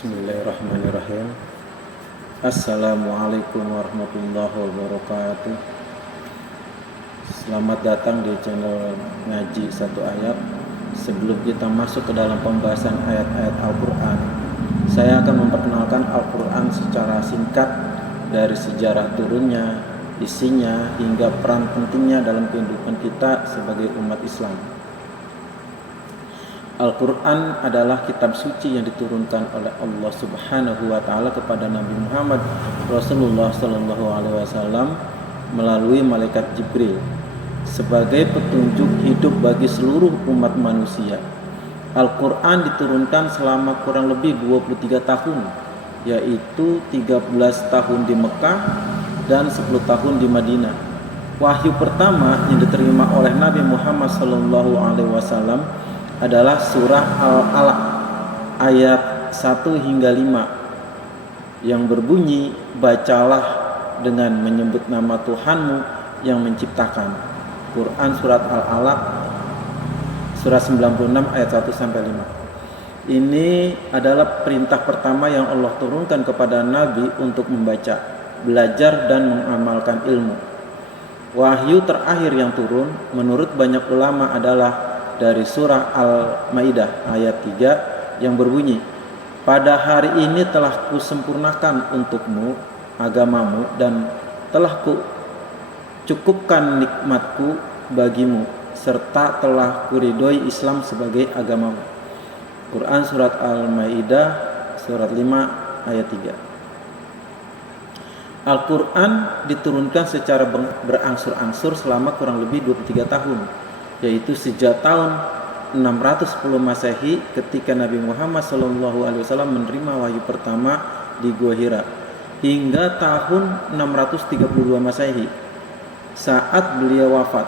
Bismillahirrahmanirrahim. Assalamualaikum warahmatullahi wabarakatuh. Selamat datang di channel Ngaji Satu Ayat. Sebelum kita masuk ke dalam pembahasan ayat-ayat Al-Quran, saya akan memperkenalkan Al-Quran secara singkat, dari sejarah turunnya, isinya, hingga peran pentingnya dalam kehidupan kita sebagai umat Islam. Al-Quran adalah kitab suci yang diturunkan oleh Allah Subhanahu wa Ta'ala kepada Nabi Muhammad Rasulullah Sallallahu Alaihi Wasallam melalui malaikat Jibril sebagai petunjuk hidup bagi seluruh umat manusia. Al-Quran diturunkan selama kurang lebih 23 tahun, yaitu 13 tahun di Mekah dan 10 tahun di Madinah. Wahyu pertama yang diterima oleh Nabi Muhammad Sallallahu Alaihi Wasallam adalah surah Al-Alaq ayat 1 hingga 5 yang berbunyi, bacalah dengan menyebut nama Tuhanmu yang menciptakan. Quran surat Al-Alaq surah 96 ayat 1 sampai 5. Ini adalah perintah pertama yang Allah turunkan kepada Nabi untuk membaca, belajar dan mengamalkan ilmu. Wahyu terakhir yang turun menurut banyak ulama adalah dari surah Al-Maidah ayat 3 yang berbunyi, pada hari ini telah kusempurnakan untukmu agamamu dan telah ku cukupkan nikmatku bagimu serta telah kuridhoi Islam sebagai agamamu. Quran surat Al-Maidah surat 5 ayat 3. Al-Quran diturunkan secara berangsur-angsur selama kurang lebih 23 tahun, yaitu sejak tahun 610 Masehi ketika Nabi Muhammad SAW menerima wahyu pertama di Gua Hira, hingga tahun 632 Masehi saat beliau wafat.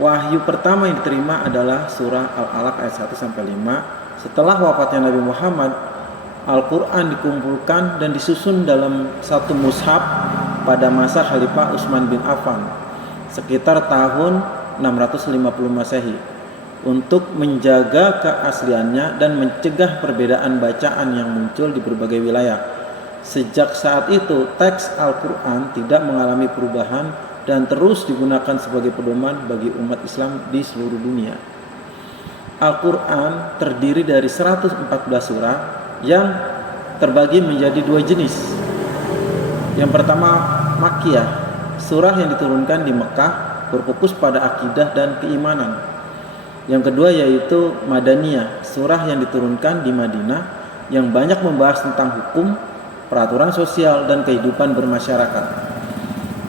Wahyu pertama yang diterima adalah surah Al-Alaq ayat 1 sampai 5. Setelah wafatnya Nabi Muhammad, Al-Quran dikumpulkan dan disusun dalam satu mushaf pada masa Khalifah Utsman bin Affan sekitar tahun 650 Masehi untuk menjaga keasliannya dan mencegah perbedaan bacaan yang muncul di berbagai wilayah. Sejak saat itu, teks Al-Quran tidak mengalami perubahan dan terus digunakan sebagai pedoman bagi umat Islam di seluruh dunia. Al-Quran terdiri dari 114 surah yang terbagi menjadi dua jenis. Yang pertama Makkiyah, surah yang diturunkan di Mekah, berfokus pada akidah dan keimanan. Yang kedua yaitu Madaniyah, surah yang diturunkan di Madinah yang banyak membahas tentang hukum, peraturan sosial dan kehidupan bermasyarakat.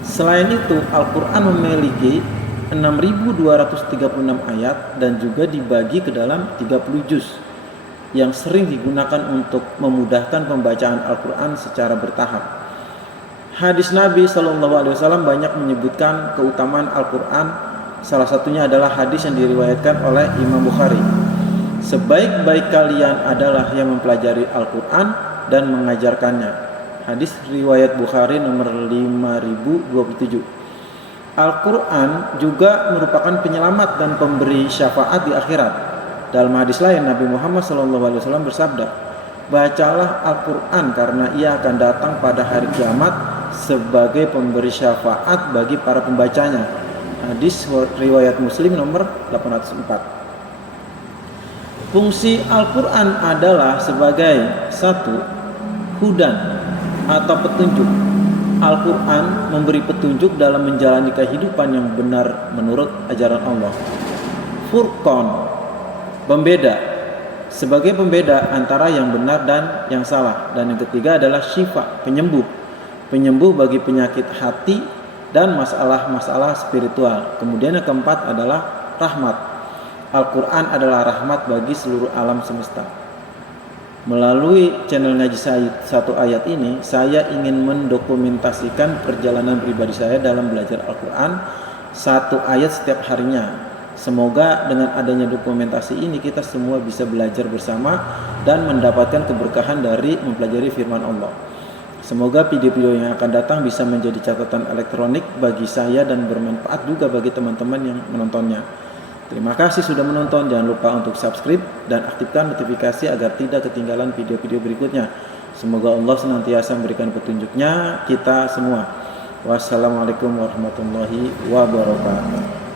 Selain itu, Al-Quran memiliki 6.236 ayat dan juga dibagi ke dalam 30 juz yang sering digunakan untuk memudahkan pembacaan Al-Quran secara bertahap. Hadis Nabi SAW banyak menyebutkan keutamaan Al-Quran. Salah satunya adalah hadis yang diriwayatkan oleh Imam Bukhari. Sebaik-baik kalian adalah yang mempelajari Al-Quran dan mengajarkannya. Hadis riwayat Bukhari nomor 5027. Al-Quran juga merupakan penyelamat dan pemberi syafaat di akhirat. Dalam hadis lain, Nabi Muhammad SAW bersabda, bacalah Al-Quran karena ia akan datang pada hari kiamat sebagai pemberi syafaat bagi para pembacanya. Hadis riwayat Muslim nomor 804. Fungsi Al-Quran adalah sebagai satu, hudan atau petunjuk. Al-Quran memberi petunjuk dalam menjalani kehidupan yang benar menurut ajaran Allah. Furqan, pembeda, sebagai pembeda antara yang benar dan yang salah. Dan yang ketiga adalah syifa, penyembuh bagi penyakit hati dan masalah-masalah spiritual. Kemudian yang keempat adalah rahmat. Al-Quran adalah rahmat bagi seluruh alam semesta. Melalui channel Ngaji Satu Ayat ini, saya ingin mendokumentasikan perjalanan pribadi saya dalam belajar Al-Quran satu ayat setiap harinya. Semoga dengan adanya dokumentasi ini kita semua bisa belajar bersama dan mendapatkan keberkahan dari mempelajari firman Allah. Semoga video-video yang akan datang bisa menjadi catatan elektronik bagi saya dan bermanfaat juga bagi teman-teman yang menontonnya. Terima kasih sudah menonton. Jangan lupa untuk subscribe dan aktifkan notifikasi agar tidak ketinggalan video-video berikutnya. Semoga Allah senantiasa memberikan petunjuknya kita semua. Wassalamualaikum warahmatullahi wabarakatuh.